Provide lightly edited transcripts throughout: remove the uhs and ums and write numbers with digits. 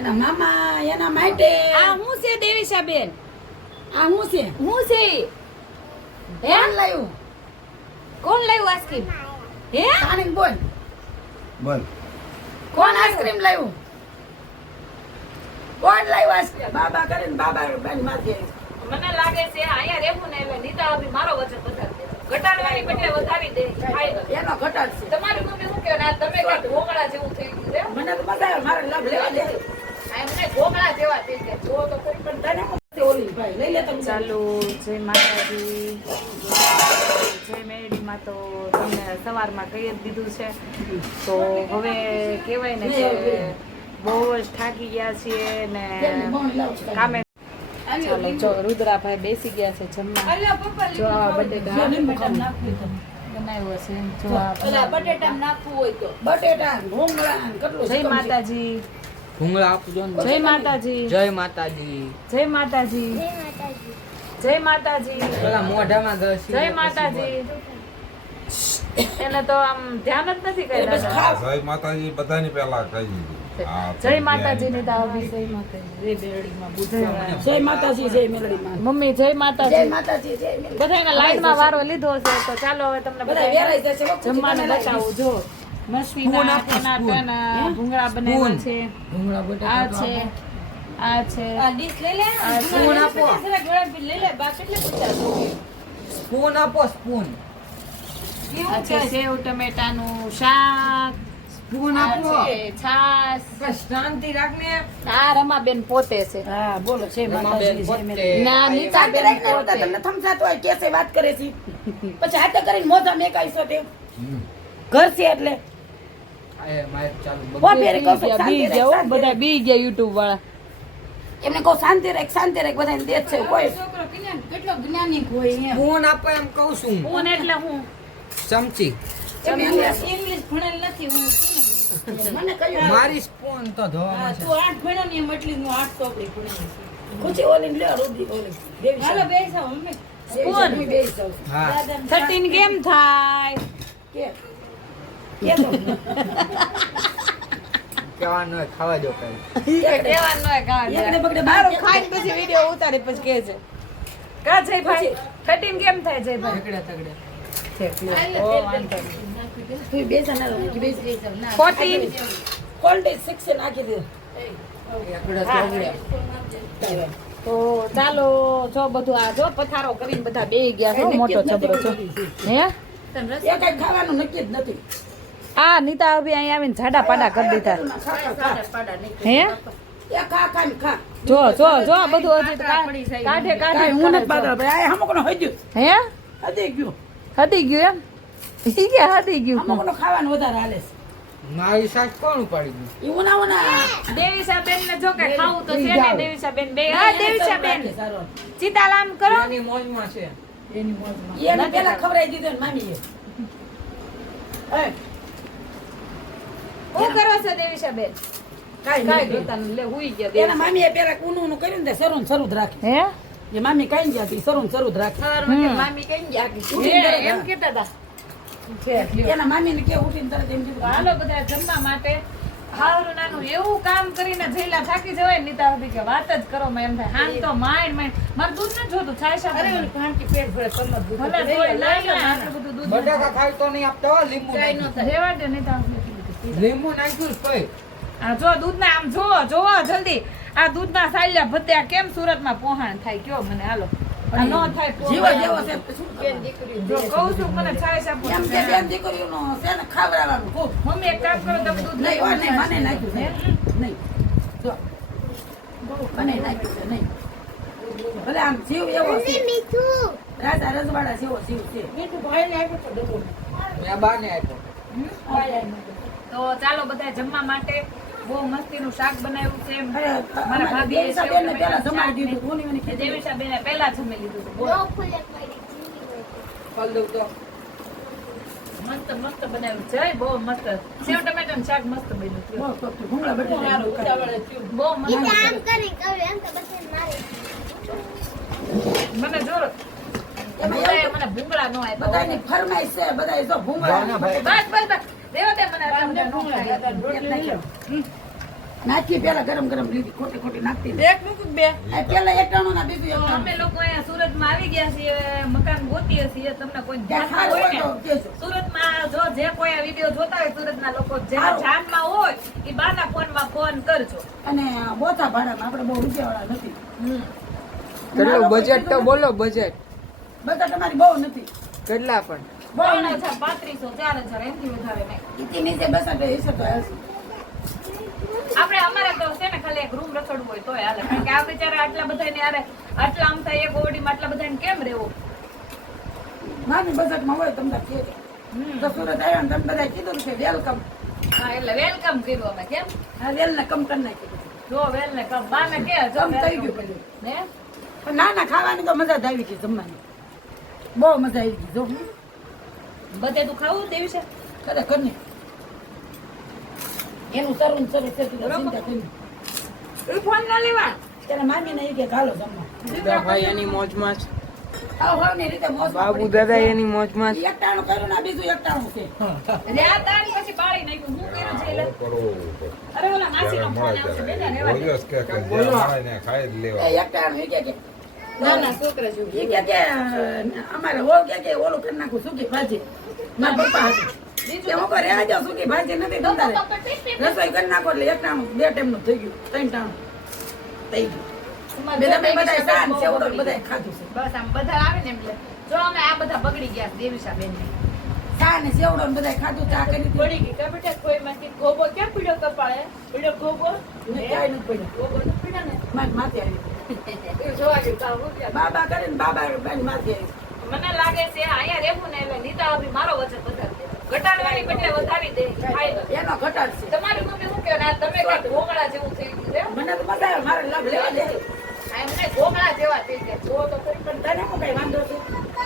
એના મામા એના માટે આ હું છે દેવીશાબેન? આ હું છે હું છે? હે કોણ લાવ્યું કોણ લાવ્યું આઈસ્ક્રીમ? હે પાણી બોલ બોલ કોણ આઈસ્ક્રીમ લાવ્યું કોણ લાવ્યું આઈસ્ક્રીમ બાબા કરીને બાબા બેન માથે મને લાગે છે અહીંયા રહેવું ને એટલે નીતા ભાભી મારો વજન વધારી દે, ઘટાડવાની બદલે વધારી દે. ખાઈ લો. એનો ઘટાડ છે તમારી મમ્મી શું કહે ના તમે કાંઈક ઘોંઘળા જેવું થઈ ગયું છે. મને તો મજા આવે મારે લાભ લેવા દે આ એમને ઘોંઘળા જેવા થઈ ગયા. જો તો ખરી પણ તને કોણ ઓલી ભાઈ લઈ લે તમે ચાલો જય માતાજી, જય મેરડીમાં. તો તમને સવારમાં કહી જ દીધું છે. તો હવે કહેવાય ને કે બહુ જ થાકી ગયા છીએ ને કામે. ચાલો જો રુદ્રાભાઈ બેસી ગયા છે જમવા. જો આ બટેટા બનાવ્યો છે. જો આ બટેટા નાખવું હોય તો બટેટા ભૂંગળા કેટલું જય માતાજી, ભૂંગળા આપજો ને. જય માતાજી, જય માતાજી. જય માતાજી, જય માતાજી, પેલા મોઢામાં ઘસી. જય માતાજી. એને તો આમ ધ્યાન જ નથી કર્યા. જય માતાજી બધાની પહેલા કહી દીધું. જય માતાજી ની દાવી. જય માતાજી. જય બેરડીમાં બુધવારે. જય માતાજી જય મેલડીમાં મમ્મી જય જય માતાજી. માતાજી જય મેલડી બધાના લાઈનમાં વારો લીધો છે. તો ચાલો હવે તમને બધા બધા વેરાઈ જશે જમવાનું બતાવું. જો મસવીના તેના તેના ભૂંગળા બનાવ્યા છે. ભૂંગળા આ બટેટા છે, આ છે, સ્પૂન આપો. સ્પૂન આપો સ્પૂન. આ છે સેવ ટમેટાનું શાક, સ્પૂન આ આપો. છે છાશ. બસ શાંતિ રાખને. આ રમાબેન પોતે છે. હા બોલો જય માતાજી જય મેલડી ના નીતાબેન પોતે. તમને સમજાતો હોય કેસે વાત કરે છે પછી હાથે કરીને મોઢા મેકાઈશો તે ઘર છે એટલે એ મારે ચાલુ ઓ ફેરે કહું છું, બી શાંતિ ગયા રાખ, હો, બધા બી ગયા યુટ્યુબ વાળા. એમને કહું શાંતિ રાખ બધાને દે છે કોઈ સ્પૂન આપો એમ કહું છું. ફોન એટલે હું ચમચી. ઇંગ્લિશ ભણેલ નથી હું. મને કહ્યું મારી સ્પૂન તો ધોવામાં છે. ખુશી ઓલી લે રૂદી ઓલી દેવી સ્પૂન. હા 13 કેમ થાય? કે કે તો કહેવાનું હોય, ખાવા દો કઈ. કહેવાનું હોય કાં એકને બગડે મારું ખાઈને પછી વિડિયો ઉતારી પછી કહે છે કા જયભાઈ 13 કેમ થાય જયભાઈ? તગડે તગડે. ઓ વાંધો નહીં. તું બેસા ના બેસ 14 કોલ્ડ સેક્શન નાખી દે તગડે તગડે. તો ચાલો જો બધું આ જો પથારો કરીને બધા બેહી ગયા છો. મોટો છબરો છો હે. એ કઈ ખાવાનું નક્કી જ નથી આ નીતા અભી અહીં આવીને જાડા પાડા કરી દીધા હે. એ ખા ખા ને ખા જો જો જો આ બધું હજી તો કાઢે કાઈ કાઢે હું નથી પાડો ભાઈ આ હમકોનો હજ્યું હે. હદી ગયું હતી ગયું એમ ઈ કે હતી ગયું. હમકોનો ખાવાનું વધારે હાલે છે મારી સાથ કોણ ઉપાડી ગયું? ઈ ઉના ઉના દેવીશાબેન ને જો કે ખાવું તો છે ને દેવીશાબેન બે. હા દેવીશાબેન ચિતાલામ કરો. એની મોજમાં છે. એની મોજમાં એને પેલા ખવડાવી દીધો ને મામીએ એ શું કરો છો દેવીશાબેન? કાઈ કાઈ નહીં જોતા લે હુઈ ગયા એના દેવીશા. મામીએ પેલા કુનું કર્યું ને સરું સરું જ રાખે હે જે મામી કઈ ગયા હતી સરું સરું જ રાખે મામી કઈ ગયા એમ કેતા હતા. એના મામી ને કે ઉઠીને તરત એમ કીધું હાલો બધા જમવા માટે. હારું નાનું એવું કામ કરીને જઈલા થાકી જવાય ને નીતા હતી કે વાત જ કરો માં એમ થાય. હાન તો માઈન્ડ મારે દૂધ ન જોતું થાય છે. ભલે તોય લઈ લો ને આટલું બધું દૂધ બટાકા ખાઈ તો નહીં આપતા હો, લીંબુ નાખ્યું. રેવા દે નીતા હતી. લીંબુ નાખ્યું છે કઈ? આ જો દૂધના આમ જોવો જલ્દી. આ દૂધના સાલ્યા ભત્યા કેમ સુરતમાં પોહાણ થાય કયો મને હાલો. આ નો થાય જીવો પોહાણ. જેવો છે શું કરવાનું? જો કહું છું મને છાય સાપો. એમ કે બેન દીકરીઓનો છે ને ખાવડાવવાનું ખૂબ મમ્મી એક કામ કરો તમે દૂધ નહીં લઈ હોય નહીં મને નાખ્યું છે નહીં જો મને નાખ્યું છે નહીં ભલે આમ જીવ એવો છે રાજા રજવાડા જેવો જીવ છે મેં બાને આપ્યો. તો ચાલો બધા જમવા માટે. બહુ મસ્તીનું શાક બનાવ્યું છે. અરે મારા ભાભીએ દેવીશાબેનને પહેલા જમાડી દીધું કોની મને ખીચડી દેવીશાબેને પહેલા જમી લીધું હતું. બોલો. ફળ દઉં તો મસ્ત મસ્ત બનાવ્યું છે બહુ મસ્ત. સેવ ટમેટાનું શાક મસ્ત બન્યું છે. બહુ પકતું ભૂંગળા બટેટા બહુ મસ્ત. મને જોર બધાએ મને ભૂંગળા નો આપ્યા. બધાની ફરમાઈશ છે બધાય જો ભૂંગળા ભાઈ બસ બસ બસ દેવો દે મને ભૂંગળા. નાખી પેલા ગરમ ગરમ લીધી ખોટી ખોટી નાખતી એક મૂકું બે આ પેલા એક ટાણું ના બીજું એક તો ટાણું. અમે લોકો અહીંયા સુરતમાં આવી ગયા છીએ મકાન ગોતીએ છીએ તમને કોઈ ત્યાં ધ્યાનમાં ખાસ હોય હોય ને તો કહેજો. સુરતમાં જો જે કોઈ આ વિડીયો જોતા હોય સુરતના લોકો જેના સારું. ધ્યાનમાં હોય એ બાના ફોનમાં ફોન કરજો અને બોથા ભાડામાં આપણે બહુ રૂપિયાવાળા નથી. કેટલું બજેટ તો બોલો બજેટ બધા તમારી બહુ નથી. કેટલા પણ બહુ 3,000 3500 4,000 એમથી વધારે નહીં ઇતિ નીચે બેસાડો હશે તો હશે. આપણે અમારે તો છે ને ખાલી એક રૂમ રખડવું હોય તોય હાલે કારણ કે આ બિચારા આટલા બધાને યારે આટલા આમ થાય એક ઓડીમાં આટલા બધાને કેમ રહેવું નાની બજેટમાં હોય તમને કહેજો. તો સુરત આવ્યા ને તમે બધા કીધું છે વેલકમ. હા એટલે વેલકમ કર્યું અમે કેમ આ વેલને કમ કરી નાખી. જો વેલ ને કમ બાને કે જો કમ થઈ welcome ગયું પેલું. ને પણ ના ના ખાવાની તો મજા જ આવી ગઈ જમવાની. બહુ મજા આવી ગઈ જો બધે તું ખાવું દેવી છે ખરેખર નહીં. એનું સરું ને સરું છે તું ચિંતા કરી. એ ફોન ના લેવા ત્યારે મામીને એ કે ઘાલો જમવા. દાદાભાઈ એની મોજમાં છે આવ હોવની રીતે મોજમાં બાબુ પડી. દાદા એની મોજમાં છે એક ટાણું કર્યું ને આ બીજું એક ટાણું છે. રહ્યા તારી પછી બાળી નાખ્યું હું કર્યું છે એટલે કરવું પડે. અરે ઓલા માસીનો ત્યારે ફોન મળે આવશે બેટા ત્યારે. રેવા દે. બોલ્યો છે કે જે મળે ને ખાઈ જ એ લેવા. એક ટાણું એ કે ના ના છોકરા જેવું એ કે અમારે વહુ કે ઓલું કરી નાખું સૂકી ભાજી. મારા પપ્પા હતું. તે હું કહું, રહેવા જાઓ, સૂકી ભાજી નથી તમારે. રસોઈ કરી નાખો એટલે એક ટાણું 2 ટાઈમનું થઈ ગયું 3 ટાણું થઈ ગયું. બધા બધાય શાન સેવડો ને બધાય ખાધું છે. બસ આમ બધા આવે ને એટલે જો અમે આ બધા બગડી ગયા દેવીશા બેન શાન ને સેવડો ને બધાય ખાધું ચા કરી હતી. પડી ગઈ કા બેટા કોઈ માંથી ગોબો ક્યાં પીડ્યો કપાળે પીડ્યો ગોબો મેં ક્યાંય નથી પડ્યું. ગોબો નથી પીડ્યો ને મારી માથે આવી. એ જોવા ગયું કાં હું ગયા. બાબા કરીને બાબા બેન માથે આવી. મને લાગે છે અહીંયા રહેવું ને એટલે નીતા અભી મારો વજન વધારી દે ઘટાડવાની બદલે વધારી દે ફાયદો એનો ઘટાડ છે. તમારી મમ્મી શું કહે ના તમે કઈ ઘોઘળા જેવું થઈ ગયું છે મને તો મજા આવે મારે લાભ લેવા દે. આ એમને ઘોઘળા જેવા થઈ ગયા જો તો ખરી પણ તને શું કઈ વાંધો છે?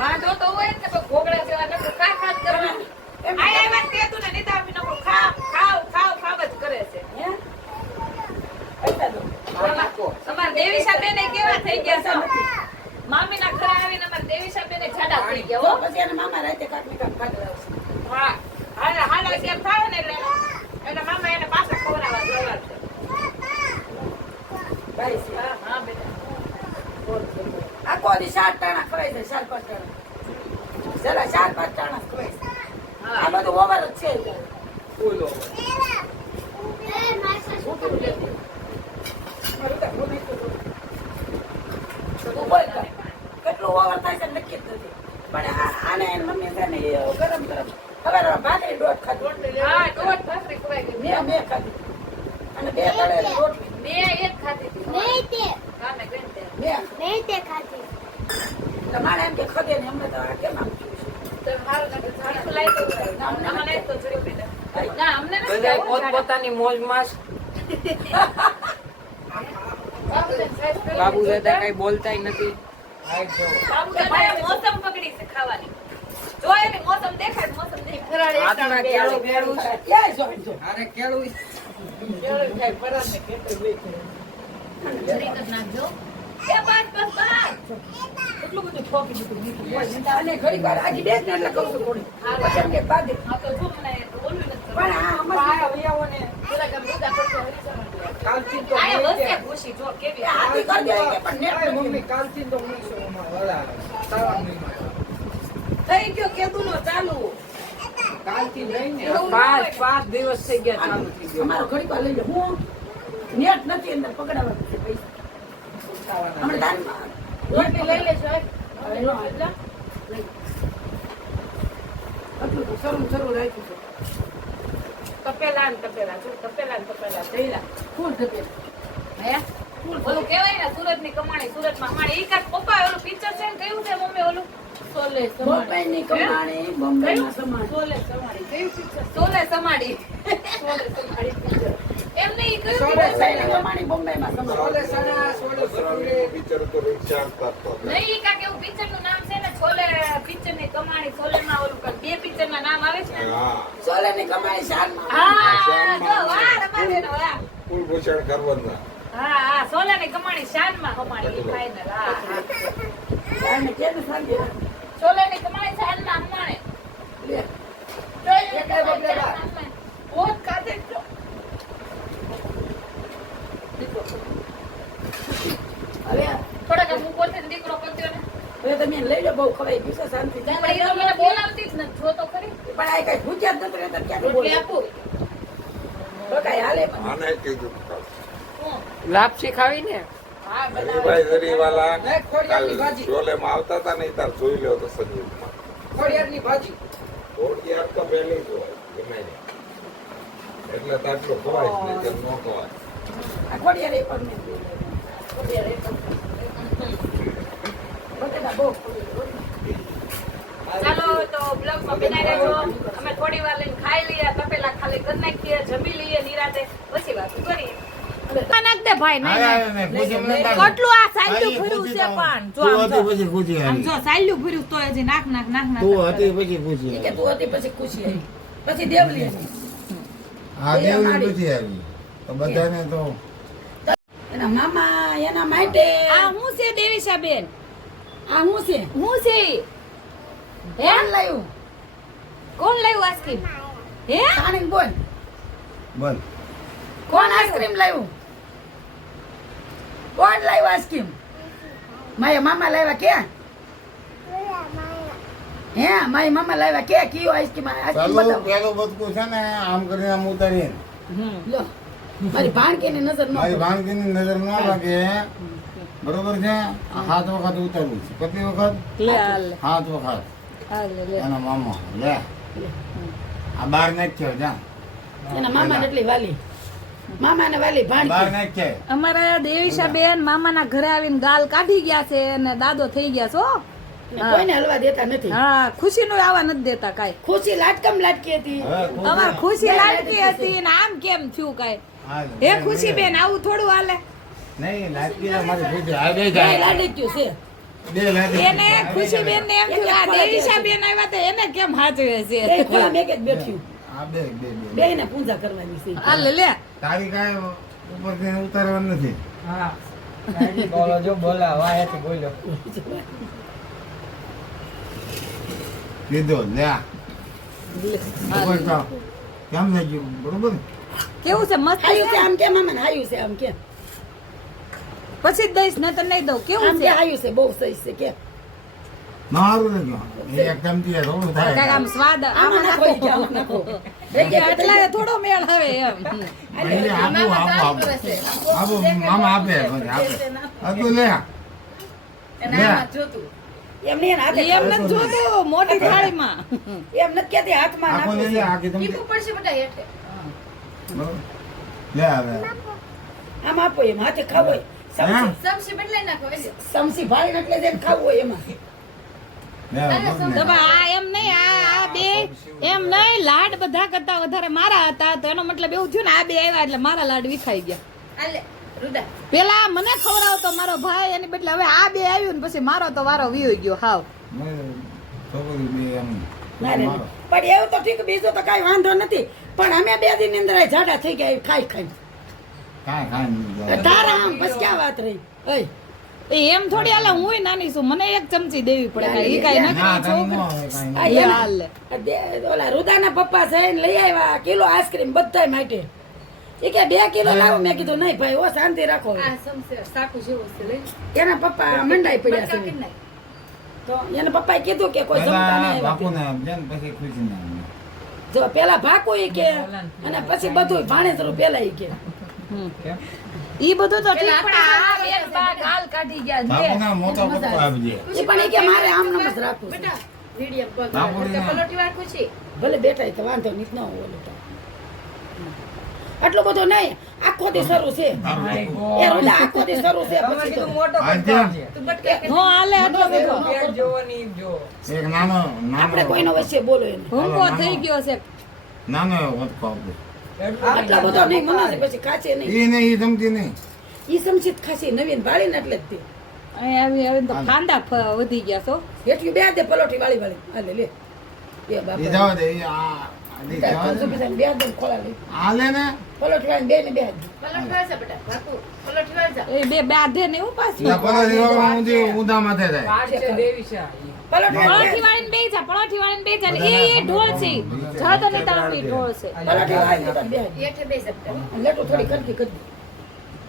વાંધો તો હોય જ ને પણ ઘોઘળા જેવા નકરું ખા ખા જ કરવાનું એમ આયા વાત કે તું ને નીતા અભી નકરું ખાવ ખાવ ખાવ ખાવ જ કરે છે હે? પૈસા દો. અમારા દેવીશા બેન કેવા થઈ ગયા છે મામીના ઘરે આવીને અમારા દેવીશા બેન જાડા થઈ ગયા તો હો પછી એને મામા રાતે કાંઈક ને કાંઈક ખાધા આવશે. હા હાલા હાલા કેમ થાય ને એટલે એના મામા એને પાછા ખવડાવવા જવા છે ભાઈ છે. હા હા બેટા આખો દી 4 ટાણા ખવાય છે 4-5 ટાણા. જરા 4-5 ટાણા જ ખવાય છે. આ હા બધું ઓવર જ છે. બોલો મારું તો બોલે તો બોલે. તું બોલ કર. કેટલું ઓવર થાય છે નક્કી જ નથી. પણ આને એની મમ્મી છે ને એ ગરમ ગરમ ખબર ભાખરી દોઢ ખાધી. હા દોઢ ભાખરી ખવાઈ ગઈ બે ખાધી. અને 2 તળેલી રોટલી. બે એક ખાધી હતી હા ને બેન તે 2. એટલે મારે એમ કે ખગે ને અમને તો આ કેમ આમ થયું છે? તો મારું નકર ઝાડુ લાવી દઉં અમને મને તો જોઈ બેટા ના અમને નથી બધા આવું પોતપોતાની મોજમાં છે. ઝાડા. બાબુ દાદા કઈ બોલતાય નથી બાબુ દાદાએ મોસમ પકડી છે ખાવાની જો એની મોસમ દેખાય તો મોસમ દેખાય હાથમાં કેળું કેળું છે. ક્યાંય જોઈ જો. અરે કેળું જરીક જ નાખજો એ બસ બસ બસ એટલું બધું ઠોકી દીધું મીઠું બોલ નીતા અને ઘડીક વાર આગી બેસ ને એટલે કહું છું થોડી. પછી એમ કે બાદ દે. હા તો જો મને બોલવું નથી પણ આ અમારે પેલા ગમ રૂદા કરતો હરીસા કાલથી તો આયા હું વસે છે. ખુશી જો કેવી હાથી કરી દે કે પણ નેટ અરે નથી. મમ્મી કાલથી તો હું છું ઓલા સાવરણીમાં. થઈ ગયો કેદુનો ચાલુ. કાલથી લઈને એવું ન પાંચ હોય. પાંચ દિવસ થઈ ગયા ચાલુ થઈ ગયો અમારો ઘડીક વાર લઈ લે. હું નેટ નથી અંદર પકડાવવાનું છે પૈસા. હમણાં દાનમાં રોટલી લઈ લેજો હવે નો આવે. લઈ. આટલું તો શરૂ રાખ્યું છે. તપેલા ને તપેલા જો તપેલા ને તપેલા જઈલા ફૂલ ઢબે. હે ઓલું કહેવાય ને સુરતની કમાણી સુરતમાં અમારે ઈ કાક પપ્પા ઓલું પિક્ચર છે ને કયું છે મમ્મી ઓલું સોલે બોમ્બેની કમાણી બોમ્બેમાં સમાન. સોલે સમાડી કયું પિક્ચર સોલે સમાડી સોલે સમાડી પિક્ચર એમ નહીં કયું સોલે picture? બોમ્બેની કમાણી બોમ્બેમાં સમાન. સોલે સણા સોલે ભટુરે. પિક્ચર તો રિક્ષા આપતા જ હતા. નહીં ઈ કાક એવું પિક્ચર નું નામ છે ને છોલે પિક્ચર ની કમાણી છોલે માં ઓલું કાક 2 પિક્ચર ના નામ આવે છે ને હા સોલેની કમાણી શાનમાં. હા જો વાહ રમાડે ને વાહ કુલભૂષણ કરવંદા. હા હા સોલે ની કમાણી શાન માં કમાણી ઈ ફાઇનલ હા હા શાનને કેને સાંજે છોલે ની કમાણી શાન માં કમાણી લે. બહુત ખાતે છો હવે થોડાક આમ ઉપરથી દીકરો કરજો ને. હવે તમે લઈ લો બહુ ખવાઈ ગયું છે શાંતિ પણ એ તો મને બોલાવતી જ નથી, જો તો ખરી. પણ આ કઈ ભૂખ્યા જ નથી રહેતા ક્યાં રોટલી આપું. તો કઈ હાલે પણ આને કીધું ખાવ. લાપસી ખાવી ને હા, હરીભાઈ હરીવાલા નહીં, ખોડિયારની ભાજી. શોલેમાં આવતા હતા ને તાર જોઈ લ્યો તો સંજીવમાં. ખોડિયારની ભાજી ખોડિયાર તો પહેલી જ હોય ગમે તે. એટલે તો આટલું ખવાય જ નહીં, તેમ ન ખવાય. આ ખોડિયાર એ પણ નહીં ખોડિયાર એ પણ બટેટા બહુ ચાલો તો બ્લોગમાં બનાવી રહેજો. અમે થોડી વાર લઈને ખાઈ લઈએ, તપેલા ખાલી કરી નાખીએ, જમી લઈએ નિરાતે, પછી વાત કરીએ. નાખ દે ભાઈ, નહીં, નહીં. કેટલું આ સાયલું ભર્યું છે પણ જો આમ જો. આમ જો સાયલું ભર્યું તો હજી નાખ નાખ નાખ નાખ. ઈ કે તું હતી પછી ખુશી આવી પછી દેવલી આવી. એના મામા એના માટે આ હું છે દેવીશાબેન, આ હું છે હું છે હે? કોણ લાવ્યું કોણ લાવ્યું આઈસ્ક્રીમ? હે? તાણીને બોલ કોણ આઈસ્ક્રીમ લાવ્યું કોણ લાવ્યું આઈસ્ક્રીમ મારા મામા લાવ્યા કે હે મારી મામા લાવ્યા કે કયો આઈસ્ક્રીમ બતાવો પેલું બદકું છે ને આમ કરીને આમ ઉતારીએ લો મારી ભાણકીની નજર ન મારી ભાણકીની નજર ન લાગે બરોબર છે આ 7 વખત ઉતારવું છે કેટલી વખત લે હાલ 7 વખત હાલ લે. એના મામા લે આ બાર નાખ્યો જા એના મામા એટલી વાલી મામા ને વાલી બાર ભાણકી નાખ્યો અમારા દેવીશાબેન મામાના ઘરે આવીને ગાલ કાઢી ગયા છે અને દાદો થઈ ગયા છો. ને કોઈને હલવા દેતા નથી હા, ખુશી નો આવવા નથી દેતા કાઈ. ખુશી લાટકમ લાટકી હતી અમાર ખુશી લાડકી હતી ને આમ કેમ થયું કાઈ? હે ખુશી બેન, આવું થોડું હાલે? નહીં લાડકી તો મારી ખુશી આ બે બે જાય લાડક્યું છે બે લાડકી એને ખુશી બેન ને એમ થયું આ દેવીશાબેન આવ્યા તો એને કેમ હાચવે બે છે? ખોળા મેં કે જ બેઠ્યું આ બે બે બે બે ને પૂજા કરવાની છે હાલ લે. તારી કાંઈ ઉપરથી ઉતારવાનું નથી હા બોલો જો બોલા વાહેથી બોલો કીધો લે ઉપર તો કેમ થઈ ગયું બરોબર કેવું છે? મસ્ત હાયું છે છે? આમ કે મામા હાયું છે આમ કે પછી જ દઈશ ને તો નહીં દઉં. કેવું આમ કે છે? હાયું છે બહુ સહી છે કે મારું નહીં એ એક ચમચી થોડું કાંઈક થાય આમ સ્વાદ આમાં આમાં નાખો નાખો. કે આમાં નાખો એટલે થોડો મેળ આવે એમ. એટલે આપું મામા આપે પછી આપે હતું લે લે એમને એના હાથે એમ નથી જોતું મોટી થાળીમાં. એમ નથી કેતી હાથમાં આખો નાખો લઈ લે આખી ચમચી બરોબર લે હવે આમ આપો એમ હાથે ખાવો હોય હા? સમસી ભાળીને એટલે જેમ ખાવું હોય એમાં લે બસ ને. તો બા આ એમ નહીં, આ બે એમ નહીં, લાડ બધા કરતા વધારે મારા હતા તો એનો મતલબ એવું થયું ને આ બે આવ્યા એટલે મારા લાડ વિખાઈ ગયા. પેલા મને ખવડાવતો મારો ભાઈ એની બદલે હવે આ બે આવ્યું ને પછી મારો તો વારો વીયો ગયો હાવ. છોકરી બે એમ ના રે પણ એવું તો ઠીક બીજું તો કાંઈ વાંધો નથી પણ અમે 2 દિન ની અંદર આ જાડા થઈ ગયા ખાઈ ખાઈ કાંઈ તારા આમ બસ ક્યાં વાત રહી ઓય એ એમ થોડી હાલે, હું નાની છું, મને એક ચમચી દેવી પડે કાંઈ. ઈ કાંઈ ના નકરી તમે છોકરી. આ એ એના- હાલે. આ ઓલા રુદાના પપ્પા છે ને લઈ આવ્યા કિલો આઈસ્ક્રીમ બધાય માટે એ કે 2 કિલો લાવો મેં કીધું નહીં ભાઈ ઓ શાંતિ રાખો એના પપ્પા મંડાઈ પડ્યા છે તો એના પપ્પાએ કીધું કે કોઈ જમતા નહીં બાપુને આવ્યા. આપજે ને પછી ખુશી ને આપજે. જો પેલા ભાકુ ઈ કે અને પછી બધું ભાણેજરું પેલા ઈ કે ઈ બધું તો ઠીક પણ આ બેન બા ગાલ કાઢી ગયા છે. બાપુને મોટો પપ્પો આપજે ઈ પણ ઈ કે મારે આમ નમ જ રાખવું છે. બાપુને ભલે બેઠા તો વાંધો નહીં ન હોય ઓલું તો. આટલું બધું નહીં આખો દી શરૂ છે એ રોલા આખો દી શરૂ છે તમે પછી તો. કીધું મોટો આજે નો હાલે આટલો બધો. ઘેર જોવો ને ઈ જો એક નાનો આપણે નાનો કોઈનો વચ્ચે બોલો એને ભૂંગો થઈ ગયો છે. નાનો એવો વટકો આપજે. આટલા બધો નહીં મને પછી ખાશે નહીં ઈ નહીં ઈ સમજી નહીં ઈ સમજીત ખાશે નવીન ભાળીને એટલે જ તે અહીં આવી આવીને તો ખાંદા વધી ગયા છો. હેઠી બે દે પલોઠી વાળી વાળી હાલે લે એ ઈ બાપા જવા દે ઈ આ ઈ જવા પાંચસો દે પૈસાની બે દે ખોલા લે આલે ને પલોઠી વાળી બે ને બે એ બે બાધે ને એવું પાછું. ઈ પલા દીવા ઊંધી ઊંધા માથે થાય પાઠ છે દેવીશા પલોઠી પલોઠી વાળીને બે જા, પલોઠી વાળીને બે જા ને એ ઢોળ છે. જહાદની તાવની ઢોળ છે. પલોઠી વાળી બે લેટું થોડી ખરકી કરી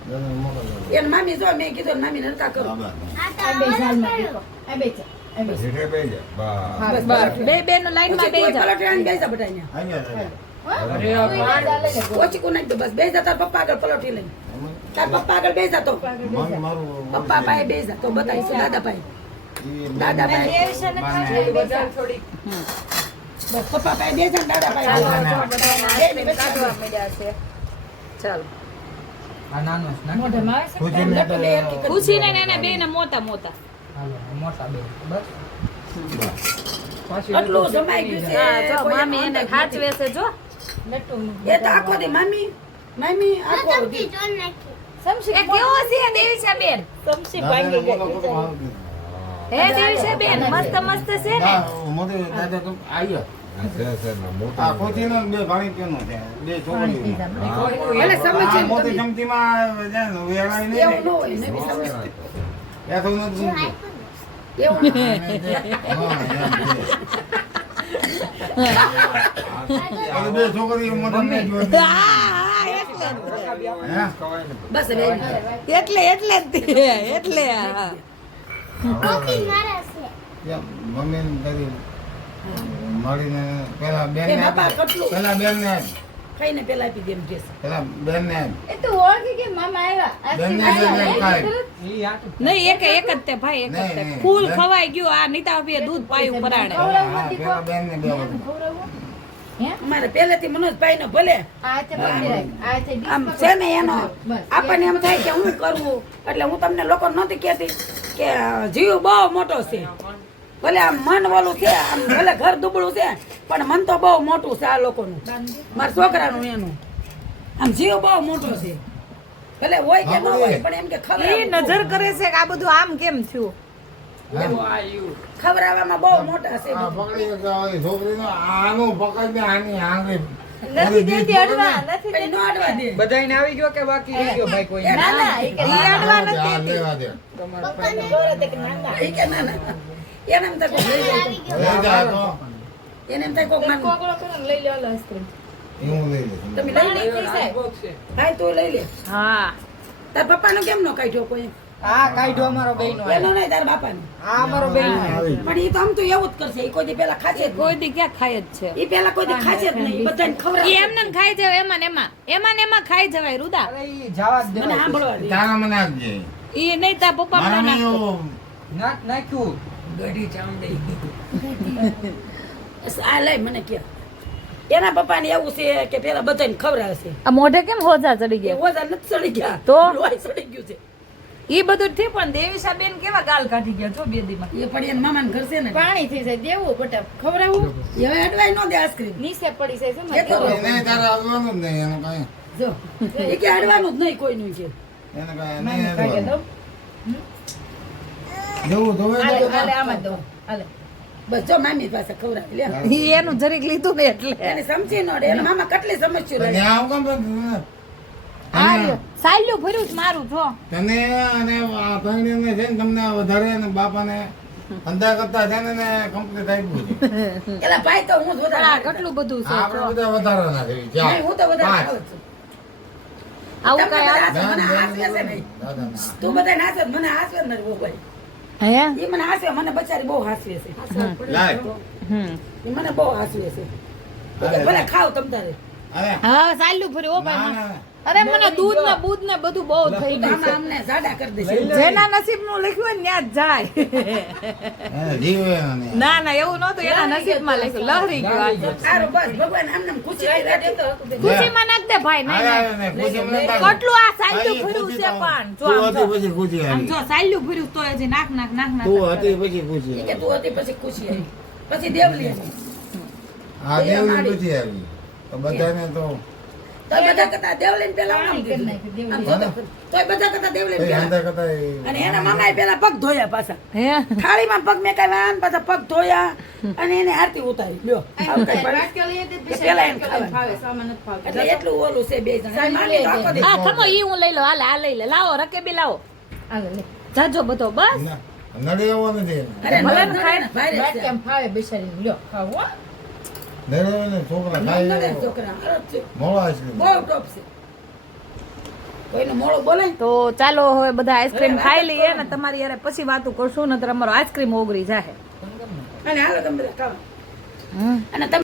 એને મોકલજો. એને મામી જો મેં કીધું મામી નરકા કરો હા, બસ. સીધે બેસી જા. બસ. બસ બે નો લાઈનમાં બે જા પલટે બેસા બધા અહીંયા અહીંયા રહે. ઓછી કો નાખ દો બસ બેસા તાર પપ્પા આગળ પલટી લઈને તાર પપ્પા આગળ બેસા તો મમ્મી મારું પપ્પા પાસે બેસા તો બતાવીશું દાદા પાસે ઈ દાદા પાસે બસ પપ્પા પાસે બેસા ને દાદા પાસે કાઢવા મળ્યા છે ચાલો આ નાનો છે ને? ખુશીને તો ખુશી ને નાના બે ને મોટા મોટા હાલો, મોટા બે બસ પાછી આટલું જમાઈ ગયું છે હા જો મામી એને ખાચવે છે જો એ તો આખો દી મામી મામી આખો દી એ કેવો છે દેવીશા બેન દાદાને મોકલો તો મારું કીધું. હે દેવીશા બેન મસ્ત મસ્ત છે ને મોદી દાદા તો આવ્યો. આ છે ને મોટું. આ ખુશીનો ને બે ભાણીકીનો છે. બે છોકરીઓ. એટલે સમજે ને મોટી તમે. ચમચીમાં છે ને વેળાય નહીં એવું ન હોય ને બી સમજ. એ તો નથી ગમતું. એવું ન હોય. આ બે છોકરીઓ મોટા નહીં જોઈ. હે? બસ હવે એટલે હા એમ મમ્મીને કરી મળીને પેલા બેન એ બાપા કેટલું પેલા બેન ને ખાઈને પેલા આપી દે એમ કે છે. પેલા બેન ને ઈ આટલું નહીં એક જ તે ભાઈ એક જ તે નહીં. ફૂલ ખવાઈ ગયું આ નીતા ભાઈએ દૂધ પાયું પરાણે પેલા બેન ને બે વખત. અમારે પહેલેથી મનોજભાઈ નો ભલે આમ છે ને એનો આપણને એમ થાય કે હું કરવું એટલે હું તમને લોકો નહોતી કહેતી કે જીવ બહુ મોટો છે ભલે આમ મન વાળું છે આમ ભલે ઘર દુબળું છે પણ મન તો બહુ મોટું છે આ લોકોનું મારા છોકરાનું એનું આમ જીવ બહુ મોટો છે ભલે હોય કે ન હોય પણ એમ કે એ ખબર નજર કરે છે કે આ બધું આમ કેમ થયું ખવડાવવામાં બહુ મોટા છે આ પકડી એક આવી છોકરીનો આનું પકડીને આની આંગળી પછી નો અડવા દે બધાયને આવી ગયો કે બાકી રહી ગયો ભાઈ કોઈ ના ના ઈ અડવા નથી આ લેવા દે ઈ કે ના ના એને એમ થાય કોક લઈ જાય તો. લઈ જા તો એને એમ થાય કોક માનું એ હું લઈ લઈશ. તમે લઈ લે હા તું લઈ લે હા તાર પપ્પાનો કેમ નો કાઢ્યો કોઈ આ કાઢ્યો અમારો બેયનો એનો નહીં તાર બાપાનો આ અમારો બેયનો આવી. પણ એ તો આમ તો એવું જ કરશે એ કોઈ દી પેલા ખાશે જ કોઈ દી ક્યાં ખાય જ છે એ પેલા કોઈ દી ખાશે જ નહીં બધાને ઈ ખવડાવે એમને ને ખાઈ જવાય એમાં ને એમાં ખાઈ જવાય રુદા અરે ઈ જવા જ મને દેવાય. સાંભળવા દે તારા મને આપજે ઈ નહીં તાર પપ્પા મારા મને નહીં નાખતો. એવું નાખ્યું આ લઈ મને કે એના પપ્પાને એવું છે કે પેલા બધાને ખવડાવશે આ મોઢે કેમ હોજા ચડી એ ગયા ઓઝા નથી સડી ગયા તો? લોહી સડી ગયું છે ઈ બધું ઠીક પણ દેવીશા બેન કેવા ગાલ કાઢી ગયા જો બે દીમાં એ પણ એના મામાને ઘર છે ને પાણી થઈ જાય દેવું બટા ખવડાવું એ હવે અડવાય ન દે આઈસ્ક્રીમ નીચે પડી જાય છે એ તો નહીં તારે આવવાનું જ નહીં એનું કાંઈ જો એ કે અડવાનું જ નહીં કોઈનું કે એને કાંઈ નહીં આવવાનું. જેવું ધોવે હાલે તો હાલે આમાં દઉં હાલે બસ જો મામી પાસે ખવડાવી લે ઈ એનું જરીક લીધું ને એટલે એને સમજી ન રે એના મામા કેટલી સમસ્યા તો લે ત્યાં આવું કેમ બધું? આ રહ્યો. સાલ્યું ભર્યું જ મારું જો તને અને આ ભાઈને છે ને તમને વધારે અને બાપાને અંધા કરતા છે ને કમ્પ્લીટ આપ્યું છે એલા ભાઈ તો હું જ પણ આ વધારે કેટલું બધું છે આપણે જો. બધા વધારાના છે ચાર, નહીં, હું તો વધારે પાંચ. ખાઉં છું આવું તમને કઈ બધા આવે? હાંસવે છે ને? મને હાંસવે છે નહીં. દાદા ના. તું બધા હાંસવે છે, મને હાંસવે જ નથી બહુ ભાઈ હે એ મને હાંસવે મને બચારી બહુ હાંસવે છે લાય. હમ એ મને બહુ હાંસવે છે તો કે ભલે ખાવ તમ તારે અરે હા સાલ્યું ભર્યું ઓ ના, ભાઈ ના, ના. અરે મને દૂધ ને બૂધ ને બધું બહુ થઈ ગયું આમાં અમને જાડા કરી દેશે જેના નસીબ નું લખ્યું હોય ને ત્યાં જ જાય એને જીવે એને. ના ના એવું નહોતું એના નસીબ માં લખ્યું લહરી ગયું આજે. સારું બસ ભગવાન આમને આમ ખુશી રાખે તો ખુશીમાં નાખ દે ભાઈ નહીં અરે, નહીં. અરે, ખુશી મને તારે. કેટલું આ સાલ્યું ભાઈ, ભર્યું ખુશી છે તો- પણ જો તું આમ હતી જો. પછી ખુશી આમ આવી. જો સાલ્યું ભર્યું તો હજી નાખ નાખ નાખ નાખ તું હતી પછી ખુશી એ કે આવી. તું હતી પછી ખુશી આવી પછી દેવલી આવી આ દેવની પછી આવી તો બધાને તો તો બધા કરતા દેવલી પેલા આમ દીધું. આમ જોતો ખરી. તોય બધા કરતા દેવલી કઈ પેલા હાંધા કરતા અને એના મામાએ પેલા પગ ધોયા પાછા હે થાળીમાં પગ મેકાવ્યા અને પાછા પગ ધોયા અને એને આરતી ઉતારી લ્યો આવું કઈ પડે. વાટકા લઈએ તે કે પેલા એમ ખાવાનું. ફાવે સામાન નથી ફાવતો એટલે એટલું ઓલું છે બે જણા માની તો આખો દી. આ ખમો ઈ હું લઈ લઉં હાલે આ લઈ લે લાવો રકેબી લાવો હાલે લે જાજો બધો બસ નડે એવો નથી એને. અરે ભલે નડે ને ખાય ને, ભારે છે. વાટકામાં ફાવે બેસાડીને લ્યો ખાવ હો નડે એને છોકરા નડે ખાય એવો. છોકરા હારો જ છે. મોળો આઈસ્ક્રીમ. બહુ ટોપ છે કોઈનું મોડું બોલે ને તો ચાલો હવે બધા આઈસ્ક્રીમ ખાઈ લઈએ ને તમારી યારે પછી વાતું કરશું, નતર અમારો આઈસ્ક્રીમ ઓગળી જાય. અને હાલો તમે બધા ખાવા. અને તમે